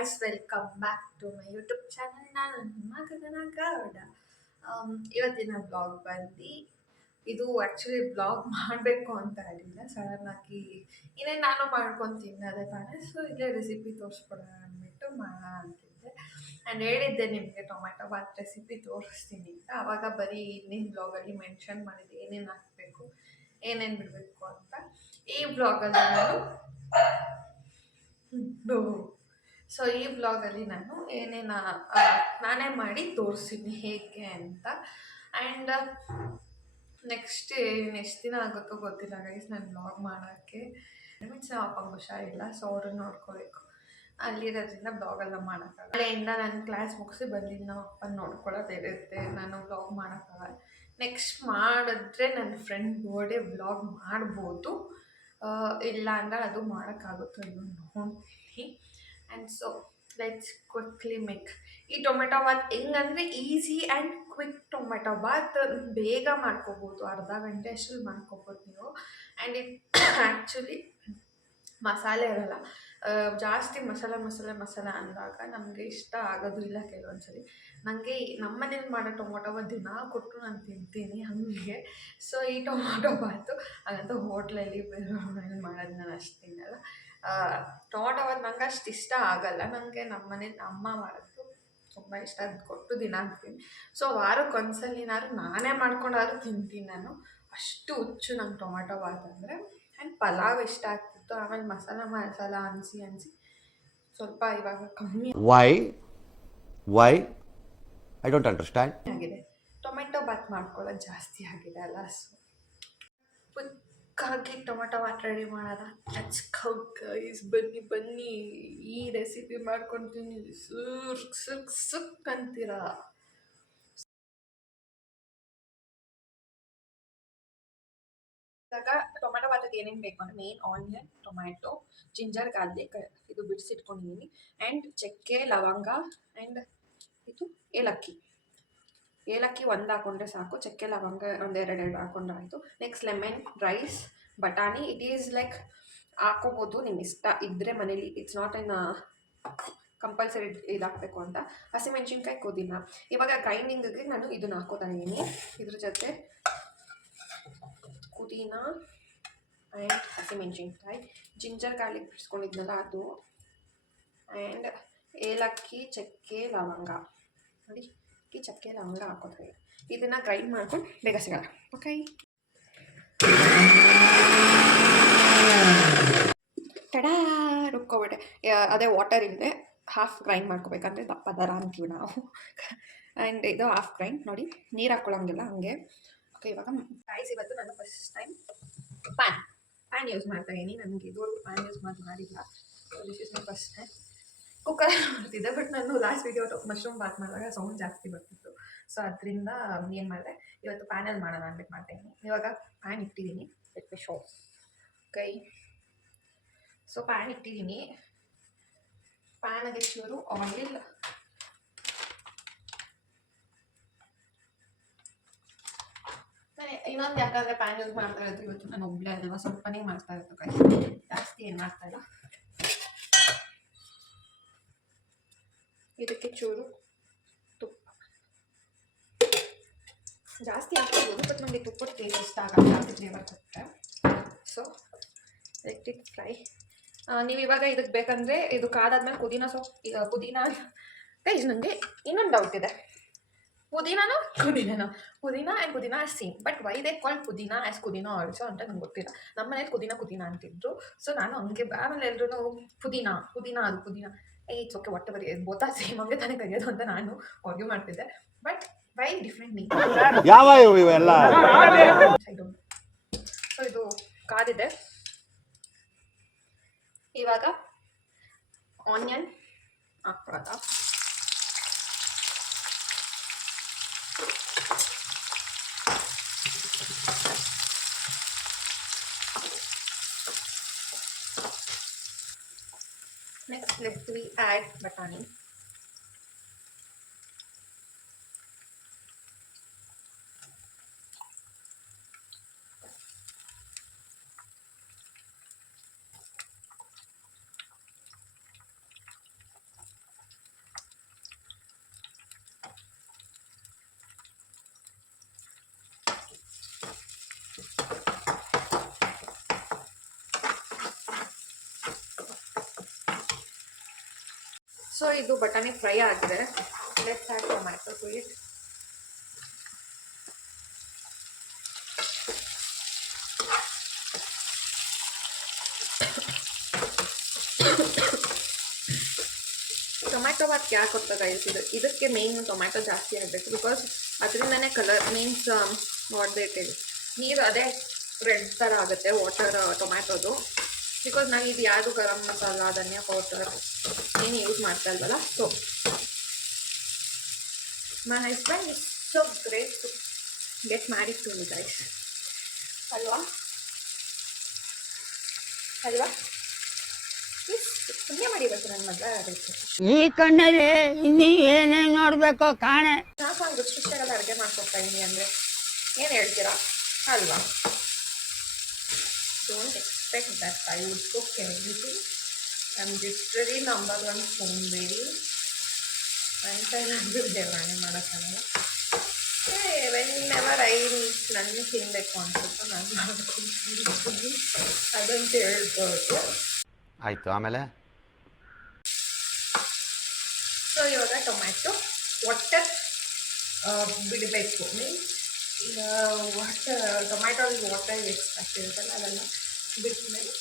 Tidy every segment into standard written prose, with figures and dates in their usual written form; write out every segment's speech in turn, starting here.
guys, welcome back to my YouTube channel. ನಾನು ನಿಮ್ಮ ಗಗನ ಗೌಡ. ಇವತ್ತಿನ ಬ್ಲಾಗ್ ಬಂದು ಇದು ಆ್ಯಕ್ಚುಲಿ ಬ್ಲಾಗ್ ಮಾಡಬೇಕು ಅಂತ ಹೇಳಿಲ್ಲ, ಸಡನ್ನಾಗಿ ಇನ್ನೇನು ನಾನು ಮಾಡ್ಕೊಂಡು ತಿನ್ನೋದೇ ತಾನೆ. ಸೊ ಇಲ್ಲೇ ರೆಸಿಪಿ ತೋರಿಸ್ಕೊಡೋಣ ಅಂದ್ಬಿಟ್ಟು ಮಾಡೋಣ ಅಂತಿದ್ದೆ. ಆ್ಯಂಡ್ ಹೇಳಿದ್ದೆ ನಿಮಗೆ ಟೊಮೆಟೊ ಬಾತ್ ರೆಸಿಪಿ ತೋರಿಸ್ತೀನಿ ಅಂತ. ಆವಾಗ ಬರೀ ಇನ್ನೇನು ಬ್ಲಾಗಲ್ಲಿ ಮೆನ್ಷನ್ ಮಾಡಿದ್ದೆ ಏನೇನು ಹಾಕಬೇಕು, ಏನೇನು ಬಿಡಬೇಕು ಅಂತ. ಈ ಬ್ಲಾಗಲ್ಲಿ ಸೊ ಈ ಬ್ಲಾಗಲ್ಲಿ ನಾನು ಏನೇನು ನಾನೇ ಮಾಡಿ ತೋರಿಸ್ತೀನಿ ಹೇಗೆ ಅಂತ. ಆ್ಯಂಡ್ ನೆಕ್ಸ್ಟ್ ಎಷ್ಟು ದಿನ ಆಗುತ್ತೋ ಗೊತ್ತಿಲ್ಲ ಗೈಸ್ ನಾನು ಬ್ಲಾಗ್ ಮಾಡೋಕ್ಕೆ. ಮೀನ್ಸ್ ನಮ್ಮ ಅಪ್ಪಂಗೆ ಹುಷಾರಿಲ್ಲ, ಸೊ ಅವ್ರನ್ನ ನೋಡ್ಕೋಬೇಕು. ಅಲ್ಲಿರೋದ್ರಿಂದ ಬ್ಲಾಗೆಲ್ಲ ಮಾಡೋಕ್ಕಾಗಲ್ಲ. ನಾಳೆಯಿಂದ ನಾನು ಕ್ಲಾಸ್ ಮುಗಿಸಿ ಬಂದಿದ್ದು ನಮ್ಮ ಅಪ್ಪನ ನೋಡ್ಕೊಳ್ಳೋದಿರುತ್ತೆ, ನಾನು ಬ್ಲಾಗ್ ಮಾಡೋಕ್ಕಾಗಲ್ಲ. ನೆಕ್ಸ್ಟ್ ಮಾಡಿದ್ರೆ ನನ್ನ ಫ್ರೆಂಡ್ ಬರ್ಡೇ ಬ್ಲಾಗ್ ಮಾಡ್ಬೋದು, ಇಲ್ಲ ಅಂದರೆ ಅದು ಮಾಡೋಕ್ಕಾಗುತ್ತೋ ಇನ್ನು ನೋಡ್ತೀನಿ. And so let's quickly make ಈ ಟೊಮೆಟೊ ಬಾತ್. ಹೆಂಗಂದರೆ easy and quick tomato bath, ಬೇಗ ಮಾಡ್ಕೋಬೋದು, ಅರ್ಧ ಗಂಟೆ ಅಷ್ಟರಲ್ಲಿ ಮಾಡ್ಕೋಬೋದು ನೀವು. ಆ್ಯಂಡ್ ಇದು ಆ್ಯಕ್ಚುಲಿ ಮಸಾಲೆ ಇರೋಲ್ಲ, ಜಾಸ್ತಿ ಮಸಾಲೆ ಅಂದಾಗ ನಮಗೆ ಇಷ್ಟ ಆಗೋದು ಇಲ್ಲ ಕೆಲವೊಂದ್ಸರಿ. ನನಗೆ ನಮ್ಮ ಮನೇಲಿ ಮಾಡೋ ಟೊಮೊಟೊ ಬಾತ್ ದಿನ ಕೊಟ್ಟರು ನಾನು ತಿಂತೀನಿ ಹಾಗೆ. ಸೊ ಈ ಟೊಮೊಟೊ ಬಾತು ಹಾಗಂತ ಹೋಟ್ಲಲ್ಲಿ ಬೇರೆ ಮನೇಲಿ ಮಾಡೋದು ನಾನು ಅಷ್ಟು ತಿನ್ನಲ್ಲ. ಟೊಮೊಟೊ ಬಾತ್ ನಂಗೆ ಅಷ್ಟು ಇಷ್ಟ ಆಗಲ್ಲ, ನನಗೆ ನಮ್ಮ ಮನೇಲಿ ಅಮ್ಮ ಮಾಡೋದು ತುಂಬ ಇಷ್ಟ, ಅದು ಕೊಟ್ಟು ದಿನ ಅಂತೀನಿ. ಸೊ ವಾರಕ್ಕೆ ಒಂದ್ಸಲಿನಾದ್ರು ನಾನೇ ಮಾಡ್ಕೊಂಡಾದ್ರೂ ತಿಂತೀನಿ ನಾನು, ಅಷ್ಟು ಹುಚ್ಚು ನಂಗೆ ಟೊಮೊಟೊ ಬಾತ್ ಅಂದರೆ. ಆ್ಯಂಡ್ ಪಲಾವ್ ಇಷ್ಟ ಆಗ್ತಿತ್ತು, ಆಮೇಲೆ ಮಸಾಲ ಅನಿಸಿ ಸ್ವಲ್ಪ ಇವಾಗ ಕಮ್ಮಿ ವೈ ಐ ಡೋಂಟ್ ಅಂಡರ್ಸ್ಟ್ಯಾಂಡ್ ಆಗಿದೆ. ಟೊಮೆಟೊ ಬಾತ್ ಮಾಡ್ಕೊಳ್ಳೋದು ಜಾಸ್ತಿ ಆಗಿದೆ ಅಲ್ಲ, ಸೊ ಕ್ವಿಕ್ಕಾಗಿ ಟೊಮೆಟೊ ಬಾತ್ ರೆಡಿ ಮಾಡೋದ. ಲೆಟ್ಸ್ ಗೋ ಗೈಸ್, ಬನ್ನಿ ಈ ರೆಸಿಪಿ ಮಾಡ್ಕೊತೀನಿ. ಸುಕ್ ಅಂತೀರ. ಇವಾಗ ಟೊಮೆಟೊ ಬಾತಿಗೆ ಏನೇನು ಬೇಕು ಅಂದರೆ main onion, tomato, ginger garlic ಇದು ಬಿಡಿಸಿಟ್ಕೊಂಡಿದ್ದೀನಿ, ಆ್ಯಂಡ್ ಚಕ್ಕೆ ಲವಂಗ, ಆ್ಯಂಡ್ ಇದು ಏಲಕ್ಕಿ ಒಂದು ಹಾಕೊಂಡ್ರೆ ಸಾಕು, ಚಕ್ಕೆ ಲವಂಗ ಒಂದೆರಡು ಹಾಕೊಂಡ್ರೆ ಆಯಿತು. ನೆಕ್ಸ್ಟ್ ಲೆಮನ್, ರೈಸ್, ಬಟಾಣಿ. ಇಟ್ ಈಸ್ ಲೈಕ್ ಹಾಕೋಬೋದು ನಿಮ್ಮ ಇಷ್ಟ ಇದ್ದರೆ ಮನೇಲಿ, ಇಟ್ಸ್ ನಾಟ್ ಎನ್ ಕಂಪಲ್ಸರಿ ಇದಾಗಬೇಕು ಅಂತ. ಹಸಿಮೆಣ್ಸಿನ್ಕಾಯಿ, ಪುದೀನ. ಇವಾಗ ಗ್ರೈಂಡಿಂಗಿಗೆ ನಾನು ಇದನ್ನು ಹಾಕೋತಾ ಇದ್ದೀನಿ, ಇದ್ರ ಜೊತೆ ಪುದೀನ ಆ್ಯಂಡ್ ಹಸಿಮೆಣ್ಸಿನ್ಕಾಯಿ, ಜಿಂಜರ್ ಗಾರ್ಲಿಕ್ ಬಿಡಿಸ್ಕೊಂಡಿದ್ನಲ್ಲ ಅದು, ಆ್ಯಂಡ್ ಏಲಕ್ಕಿ, ಚಕ್ಕೆ ಲವಂಗ. ನೋಡಿ ಚಕ್ಕೆ ಲವಂಗ ಹಾಕೋತಾರೆ. ಇದನ್ನು ಗ್ರೈಂಡ್ ಮಾಡ್ಕೊಂಡು ಬೇಗ ಸಿಗಲ್ಲ. ಓಕೆ, ಟಡಾ ರುಬ್ಕೊಬಿಟ್ಟೆ. ಅದೇ ವಾಟರ್ ಇಲ್ಲದೆ ಹಾಫ್ ಗ್ರೈಂಡ್ ಮಾಡ್ಕೋಬೇಕಂದ್ರೆ ದಪ್ಪ ದರ ಅಂತೀವಿ ನಾವು. ಆ್ಯಂಡ್ ಇದು ಹಾಫ್ ಗ್ರೈಂಡ್. ನೋಡಿ ನೀರು ಹಾಕ್ಕೊಳ್ಳೋಂಗಿಲ್ಲ ಹಂಗೆ. ಓಕೆ, ಇವಾಗ ರೈಸ್ ಇವತ್ತು ನಾನು ಫಸ್ಟ್ ಟೈಮ್ ಪ್ಯಾನ್ ಯೂಸ್ ಮಾಡ್ತಾ ಇದ್ದೀನಿ. ನನಗೆ ಇದುವರೆಗೂ ಪ್ಯಾನ್ ಯೂಸ್ ಮಾಡಿಲ್ಲ, this is my first time. Cooker ಮಾಡ್ತಿದ್ದೆ, ಬಟ್ ನಾನು ಲಾಸ್ಟ್ ವೀಡಿಯೋ ಮಶ್ರೂಮ್ ಬಾತ್ ಮಾಡಿದಾಗ ಸೌಂಡ್ ಜಾಸ್ತಿ ಬರ್ತಿತ್ತು. ಸೊ ಅದರಿಂದ ಏನು ಮಾಡಿದೆ, ಇವತ್ತು ಪ್ಯಾನಲ್ಲಿ ಮಾಡೋಣ ಅಂದ್ಬಿಟ್ಟು ಮಾಡ್ತಾಯಿದ್ದೀನಿ. ಇವಾಗ ಪ್ಯಾನ್ ಇಟ್ಟಿದ್ದೀನಿ, ಲೆಟ್ ಮಿ ಶೋ. ಕೈ ಸೊ ಪ್ಯಾನ್ ಇಟ್ಟಿದ್ದೀನಿ, ಪ್ಯಾನಿಗೆ ಚೂರು ಆಯಿಲ್, ಇನ್ನೊಂದು ಯಾಕಂದರೆ ಪ್ಯಾನ್ ಯೂಸ್ ಮಾಡ್ತಾ ಇರೋದು ಇವತ್ತು ನಾನು ಒಬ್ಬಳೇ ಅಲ್ವಾ, ಸ್ವಲ್ಪನೇ ಮಾಡ್ತಾ ಇರೋದು ಕೈ, ಜಾಸ್ತಿ ಏನು ಮಾಡ್ತಾ ಇಲ್ಲ. ಇದಕ್ಕೆ ಚೂರು ತುಪ್ಪ ಜಾಸ್ತಿ ಹಾಕ್ಬೋದು, ಬಟ್ ನನಗೆ ತುಪ್ಪದ ಟೇಸ್ಟ್ ಇಷ್ಟ ಆಗಲ್ಲ, ಜಾಸ್ತಿ ಫ್ಲೇವರ್ ಕೊಟ್ಟರೆ. So let it fry. ನೀವು ಇವಾಗ ಇದಕ್ಕೆ ಬೇಕಂದರೆ ಇದು ಕಾದಾದ್ಮೇಲೆ ಪುದೀನ ಗೈಸ್, ನನಗೆ ಇನ್ನೊಂದು ಡೌಟ್ ಇದೆ. ಪುದೀನ ಆ್ಯಂಡ್ ಪುದೀನ same, but why they call ಪುದೀನ ಆ್ಯಸ್ ಪುದೀನ ಆಲ್ಸೋ ಅಂತ ನಂಗೆ ಗೊತ್ತಿಲ್ಲ. ನಮ್ಮ ಮನೇಲಿ ಪುದೀನ ಅಂತಿದ್ರು. ಸೊ ನಾನು ಹಂಗೆ ಆಮೇಲೆ ಎಲ್ಲರೂ ಪುದೀನ ಅದು ಪುದೀನ ಇಟ್ಸ್ ಓಕೆ, ವಾಟ್ ಎವರ್, ಬೋತಾ ಸೇಮ್ ಹಂಗೆ ತಾನೇ ಕರೆಯೋದು ಅಂತ ನಾನು ಆರ್ಗ್ಯೂ ಮಾಡ್ತಿದ್ದೆ. But why different name? So ಇದು ಕಾದಿದೆ. ಇವಾಗ ಆನಿಯನ್ ಹಾಕ್ಕೊಳತ್ತ. Next, we add batani. So ಇದು ಬಟಾಣಿ ಫ್ರೈ ಆಗಿದೆ. Let's add tomato to it. Tomato bath ಯಾಕೆ ಗೊತ್ತಾ ಗೈಸ್, ಇದಕ್ಕೆ ಮೇನ್ ಟೊಮ್ಯಾಟೊ ಜಾಸ್ತಿ ಆಗಬೇಕು. ಬಿಕಾಸ್ ಅದರಿಂದನೇ ಕಲರ್ ಮೀನ್ಸ್ ವಾಟ್ ಹೇಳಿ ನೀರು ಅದೇ ರೆಡ್ ಥರ ಆಗುತ್ತೆ ವಾಟರ್ ಟೊಮ್ಯಾಟೊದು. ಬಿಕಾಸ್ ನಾವು ಇದು ಯಾವುದು ಗರಂ ಮಸಾಲ ಧನಿಯಾ ಪೌಡರ್ ಏನು ಯೂಸ್ ಮಾಡ್ತಾ ಇಲ್ವಲ್ಲ. So my husband is so great to get married to me guys. ಅಲ್ವಾ ಅಲ್ವಾ ಪುಣ್ಯ ಮಾಡಿಬೇಕು ನನ್ನ ಮದುವೆ ಆಗಬೇಕು. ಈ ಕಣ್ಣಲ್ಲಿ ಇನ್ನೀ ಏನೇನು ನೋಡ್ಬೇಕೋ ಕಾಣೆ. ಸಾಕು ಗೊತ್ತಿಷ್ಟಾಗೆಲ್ಲ ಅಡುಗೆ ಮಾಡ್ಕೊತಾ ಇದ್ದೀನಿ ಅಂದರೆ ಏನು ಹೇಳ್ತೀರಾ ಅಲ್ವಾ? Don't expect that I would cook everything. I am literally number one ಸೋಂಬೇರಿ ಅಂತ ಏನಾದರೂ ದೇವರಾಣೆ ಮಾಡೋಕ್ಕಾಗಲ್ಲ. ವೆನ್ ಎವರ್ ನನಗೆ ತಿನ್ನಬೇಕು ಅನ್ಸುತ್ತೋ ನಾನು ಮಾಡ್ಕೊಂಡು ಅದಂತ ಹೇಳ್ಬೋದು. ಆಯಿತು, ಆಮೇಲೆ ಸೊ ಇವಾಗ ಟೊಮ್ಯಾಟೊ ವಾಟರ್ ಬಿಡಬೇಕು. ಮೀನ್ಸ್ ಟೊಮ್ಯಾಟೊ ವಾಟರ್ ಎಕ್ಸ್ಟ್ರಾಕ್ಟ್ ಇರುತ್ತಲ್ಲ ಅದೆಲ್ಲ ಬಿಟ್ಮೇಲೆ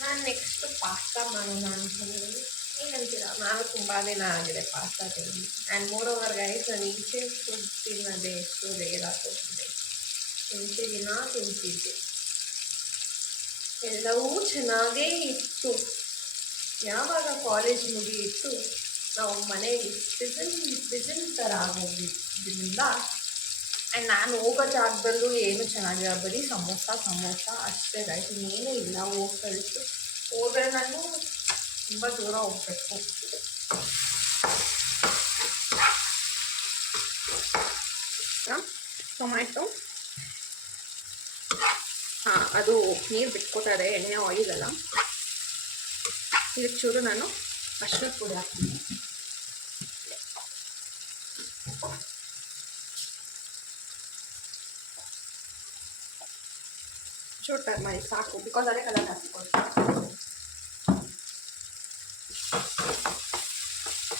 ನಾನು ನೆಕ್ಸ್ಟ್ ಪಾಸ್ತಾ ಮಾಡೋಣ ಅಂದ್ಕೊಂಡಿದ್ದೀನಿ. ಏನಂತೀರಾ? ನಾನು ತುಂಬ ದಿನ ಆಗಿದೆ ಪಾಸ್ತಾ ತಿಂದು. ಆ್ಯಂಡ್ ಮೋರ್ ಓವರ್ ಗೈಸ್ ನಾನು ಈಚೆ ಫುಡ್ ತಿನ್ನೋದೇ ಎಷ್ಟು ರೇರ್ ಆಗೋಗಿದೆ. ಮುಂಚೆ ದಿನ ತಿಂತಿದ್ದೆ, ಎಲ್ಲವೂ ಚೆನ್ನಾಗೇ ಇತ್ತು. ಯಾವಾಗ ಕಾಲೇಜ್ ಮುಗಿಯಿತು ನಾವು ಮನೆಯಲ್ಲಿ ಪ್ರಿಸನ್ ಥರ ಆಗೋಗಿದ್ದರಿಂದ ಆ್ಯಂಡ್ ನಾನು ಹೋಗೋ ಜಾಗದಲ್ಲೂ ಏನು ಚೆನ್ನಾಗಿಲ್ಲ, ಬರೀ ಸಮೋಸ ಅಷ್ಟೇ ಗೈಸ್, ಇನ್ನೇನೂ ಇಲ್ಲ. ಹೋದರೆ ನಾನು ತುಂಬ ದೂರ ಹೋಗಬೇಕು. ಟೊಮ್ಯಾಟೊ ಅದು ನೀರು ಬಿಟ್ಕೊತಾರೆ, ಎಣ್ಣೆ ಆಯಿಲ್ ಎಲ್ಲ. ಇದಕ್ಕೆ ಚೂರು ನಾನು ಅರಿಶಿಣದ ಪುಡಿ ಹಾಕ್ತೀನಿ. ಚೂರು ಟರ್ಮರಿಕ್ ಸಾಕು, ಬಿಕಾಸ್ ಅದೇ ಕಲರ್ ಹಾಕ್ಕೊಳ್ತೀನಿ.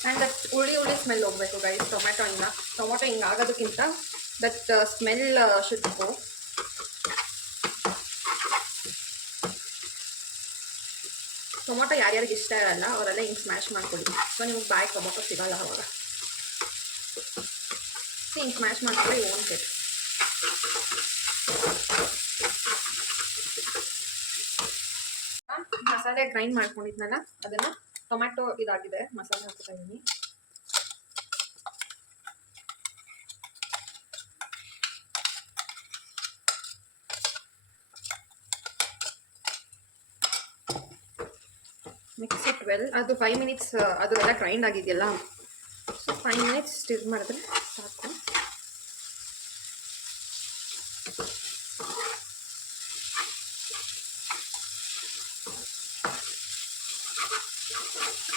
ಆ್ಯಂಡ್ ದಟ್ ಹುಳಿ ಸ್ಮೆಲ್ ಹೋಗಬೇಕು ಗೈಸ್ ಟೊಮ್ಯಾಟೊ ಹಿಂಗೆ ಆಗೋದಕ್ಕಿಂತ that smell should go. Tomato ಯಾರ್ಯಾರಿಗೆ ಇಷ್ಟ ಇರಲ್ಲ ಅವರೆಲ್ಲ ಹಿಂಗೆ ಸ್ಮ್ಯಾಶ್ ಮಾಡ್ಕೊಳ್ಳಿ. ಸೊ ನಿಮ್ಗೆ ಬಾಯಿ ಟೊಮೊಟೊ ಸಿಗಲ್ಲ ಅವಾಗ. ಹಿಂಗೆ ಸ್ಮ್ಯಾಶ್ ಮಾಡ್ಕೊಳ್ಳಿ, ಓನ್ ಗೆಟ್. ಮಸಾಲೆ ಗ್ರೈಂಡ್ ಮಾಡ್ಕೊಂಡಿದ್ನಲ್ಲ ಅದನ್ನು ಟೊಮ್ಯಾಟೊ ಇದಾಗಿದೆ ಮಸಾಲೆ ಹಾಕ್ತಾ ಇದ್ದೀನಿ. Mix it well. ಅದು 5 ಮಿನಿಟ್ಸ್ ಅದು ಎಲ್ಲ ಗ್ರೈಂಡ್ ಆಗಿದೆಯಲ್ಲ, ಸೊ 5 ಮಿನಿಟ್ಸ್ ಸ್ಟಿರ್ ಮಾಡಿದ್ರೆ ಸಾಕು.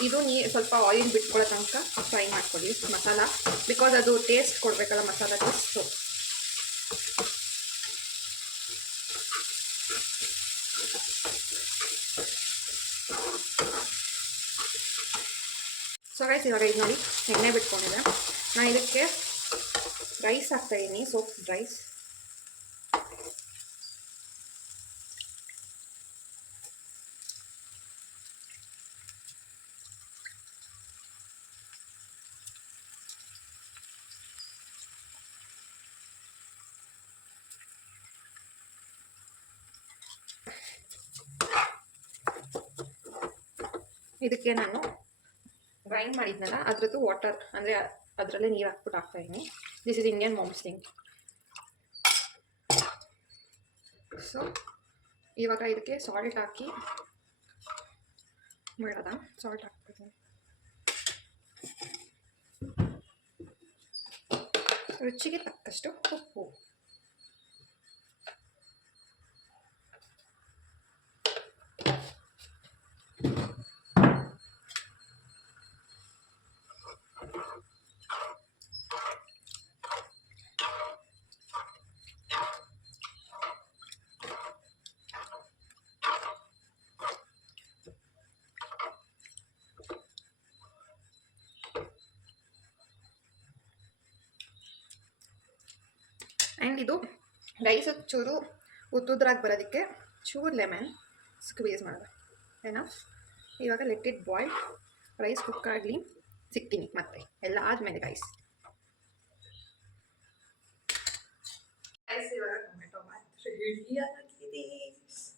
ಇದು ಸ್ವಲ್ಪ ಆಯಿಲ್ ಬಿಟ್ಕೊಳ್ಳೋ ತನಕ ಫ್ರೈ ಮಾಡ್ಕೊಳ್ಳಿ ಮಸಾಲ, ಬಿಕಾಸ್ ಅದು ಟೇಸ್ಟ್ ಕೊಡಬೇಕಲ್ಲ ಮಸಾಲ ಟೇಸ್ಟು. ಸೊ ಗೈಸ್ ಇವಾಗ ಇದು ನೋಡಿ ಎಣ್ಣೆ ಬಿಟ್ಕೊಂಡಿದೆ. ನಾನು ಇದಕ್ಕೆ ರೈಸ್ ಹಾಕ್ತಾಯಿದ್ದೀನಿ, ಸೋಪ್ ರೈಸ್. ಇದಕ್ಕೆ ನಾನು ಗ್ರೈಂಡ್ ಮಾಡಿದ್ನಲ್ಲ ಅದ್ರದ್ದು ವಾಟರ್ ಅಂದರೆ ಅದರಲ್ಲೇ ನೀರು ಹಾಕ್ಬಿಟ್ಟು ಹಾಕ್ತಾಯಿದ್ದೀನಿ. This is Indian moms thing. So ಇವಾಗ ಇದಕ್ಕೆ ಸಾಲ್ಟ್ ಹಾಕಿ ಮಾಡೋದ. ಸಾಲ್ಟ್ ಹಾಕ್ತೀನಿ, ರುಚಿಗೆ ತಕ್ಕಷ್ಟು ಉಪ್ಪು. ಆ್ಯಂಡ್ ಇದು ರೈಸ್ ಚೂರು ಉದ್ದುದ್ರಾಗಿ ಬರೋದಕ್ಕೆ ಚೂರು ಲೆಮನ್ ಸ್ಕ್ವೀಸ್ ಮಾಡೋದು ಏನೋ. ಇವಾಗ let it boil, rice cook ಆಗಲಿ, ಸಿಗ್ತೀನಿ ಮತ್ತೆ ಎಲ್ಲ ಆದಮೇಲೆ ರೈಸ್. ಇವಾಗ ಟೊಮೆಟೊ ಮಾತ್ರ ರೆಡಿಯಾಗಿದೆ.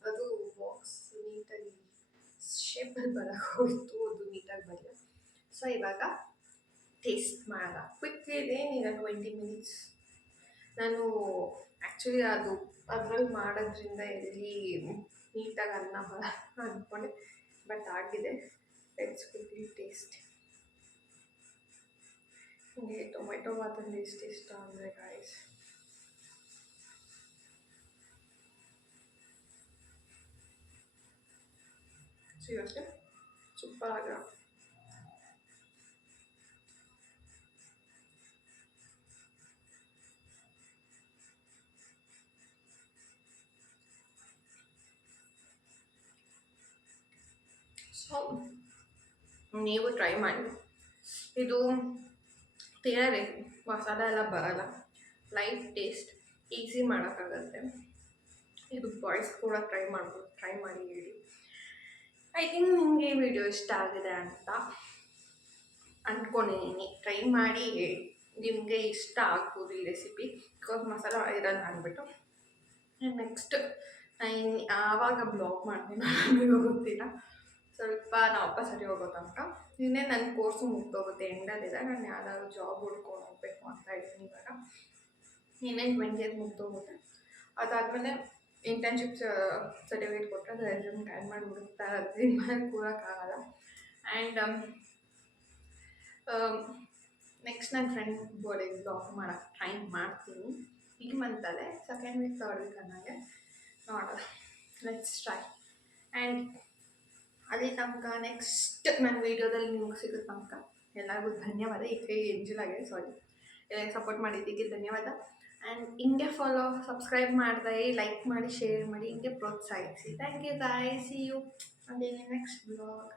ಅದು ಬಾಕ್ಸ್ ನೀಟಾಗಿ ಶೇಪಲ್ಲಿ ಬರೋಕೆ ಹೋಯಿತು, ಅದು ನೀಟಾಗಿ ಬರಲಿಲ್ಲ. ಸೊ ಇವಾಗ ಟೇಸ್ಟ್ ಮಾಡೋಣ. ಕ್ವಿಕ್ ಇದೆ, ಈಗ 20 ಮಿನಿಟ್ಸ್. ನಾನು ಆ್ಯಕ್ಚುಲಿ ಅದ್ರಲ್ಲಿ ಮಾಡೋದ್ರಿಂದ ಎಲ್ಲಿ ನೀಟಾಗಿ ಅನ್ನ ಬರ ಅಂದ್ಕೊಂಡೆ, ಬಟ್ ಆಗಿದೆ. Let's quickly taste. ನನಗೆ ಟೊಮೆಟೊ ಬಾತಲ್ಲಿ ಎಷ್ಟು ಇಷ್ಟ ಅಂದರೆ ಗಾಯ್ಸ್, ಸೀರಿಯಸ್ಲಿ ಸೂಪರ್ ಆಗ. ಸೊ ನೀವು ಟ್ರೈ ಮಾಡಿ. ಇದು ತೀರಾ ಮಸಾಲೆ ಎಲ್ಲ ಬರಲ್ಲ, ಲೈಟ್ ಟೇಸ್ಟ್, ಈಸಿ ಮಾಡೋಕ್ಕಾಗತ್ತೆ. ಇದು ಬಾಯ್ಸ್ ಕೂಡ ಟ್ರೈ ಮಾಡಿ ಹೇಳಿ. ಐ ಥಿಂಕ್ ನಿಮಗೆ ಈ ವಿಡಿಯೋ ಇಷ್ಟ ಆಗಿದೆ ಅಂತ ಅಂದ್ಕೊಂಡಿದ್ದೀನಿ. ಟ್ರೈ ಮಾಡಿ ಹೇಳಿ, ನಿಮಗೆ ಇಷ್ಟ ಆಗ್ಬೋದು ಈ ರೆಸಿಪಿ, ಬಿಕಾಸ್ ಮಸಾಲ ಇರಲ್ಲ ಅಂದ್ಬಿಟ್ಟು. ನೆಕ್ಸ್ಟ್ ನಾನು ಆವಾಗ ಬ್ಲಾಗ್ ಮಾಡ್ತೀನಿ, ನನಗೂ ಗೊತ್ತಿಲ್ಲ. ಸ್ವಲ್ಪ ನಾವು ವಾಪಸ್ ಸರಿ ಹೋಗೋ ತನಕ ಇನ್ನೇ ನನ್ನ ಕೋರ್ಸು ಮುಗ್ದೋಗುತ್ತೆ, ಎಂಡಲ್ಲಿದೆ. ನಾನು ಯಾವ್ದಾದ್ರು ಜಾಬ್ ಹುಡ್ಕೊಂಡು ಹೋಗ್ಬೇಕು ಅಂತ ಇದ್ದೀನಿ ಇವಾಗ. ಇನ್ನೇನು 20th ಮುಗ್ದೋಗುತ್ತೆ. ಅದಾದಮೇಲೆ ಇಂಟರ್ನ್ಶಿಪ್ ಸರ್ಟಿಫಿಕೇಟ್ ಕೊಟ್ಟರೆ ಅದು ರೆಸ್ಯೂಮ್ಗೆ ಆ್ಯಡ್ ಮಾಡಿಬಿಡುತ್ತೆ, ಅದ್ರ ಮೇಲೆ ಕೂರೋಕ್ಕಾಗಲ್ಲ. ಆ್ಯಂಡ್ ನೆಕ್ಸ್ಟ್ ನನ್ನ ಫ್ರೆಂಡ್ ಬರ್ಡೇಗೆ ಬ್ಲಾಗ್ ಮಾಡೋಕ್ಕೆ ಟ್ರೈ ಮಾಡ್ತೀನಿ ಈ ಮಂತಲ್ಲೇ, 2nd ವೀಕ್ 3rd ವೀಕ್ ಅನ್ನೋಂಗೆ ನೋಡೋಣ. Let's try. ಆ್ಯಂಡ್ ಅಲ್ಲಿ ತನಕ ನೆಕ್ಸ್ಟ್ ನನ್ನ ವೀಡಿಯೋದಲ್ಲಿ ನಿಮ್ಗೆ ಸಿಗೋ ತನಕ ಎಲ್ಲರಿಗೂ ಧನ್ಯವಾದ. ಈಗ ಎಂಜುಲಾಗಿದೆ, ಸಾರಿ, ಎಲ್ಲ ಸಪೋರ್ಟ್ ಮಾಡಿದ್ದಕ್ಕೆ ಧನ್ಯವಾದ. ಆ್ಯಂಡ್ ಹಿಂಗೆ ಸಬ್ಸ್ಕ್ರೈಬ್ ಮಾಡಿದೆ, ಲೈಕ್ ಮಾಡಿ, ಶೇರ್ ಮಾಡಿ, ಹಿಂಗೆ ಪ್ರೋತ್ಸಾಹಿಸಿ. Thank you guys. See you on the next blog.